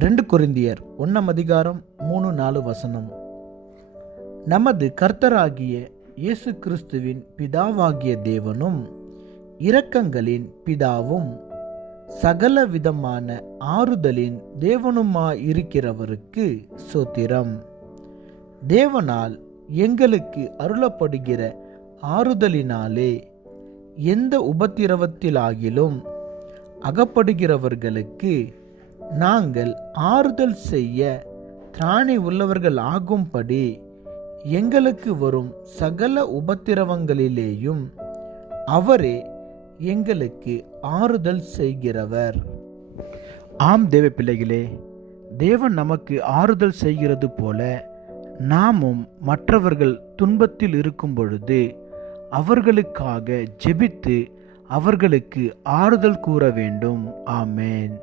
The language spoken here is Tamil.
2 கொரிந்தியர் 1:3-4 நமது கர்த்தராகிய இயேசு கிறிஸ்துவின் பிதாவாகிய தேவனும் இரக்கங்களின் பிதாவும் சகல விதமான ஆறுதலின் தேவனுமாயிருக்கிறவருக்கு ஸ்தோத்திரம். தேவனால் எங்களுக்கு அருளப்படுகிற ஆறுதலினாலே எந்த உபத்திரவத்திலாகிலும் அகப்படுகிறவர்களுக்கு நாங்கள் ஆறுதல் செய்ய திராணி உள்ளவர்கள் ஆகும்படி எங்களுக்கு வரும் சகல உபத்திரவங்களிலேயும் அவரே எங்களுக்கு ஆறுதல் செய்கிறவர். ஆம் தேவ பிள்ளைகளே, தேவன் நமக்கு ஆறுதல் செய்கிறது போல நாமும் மற்றவர்கள் துன்பத்தில் இருக்கும் பொழுது அவர்களுக்காக ஜெபித்து அவர்களுக்கு ஆறுதல் கூற வேண்டும். ஆமென்.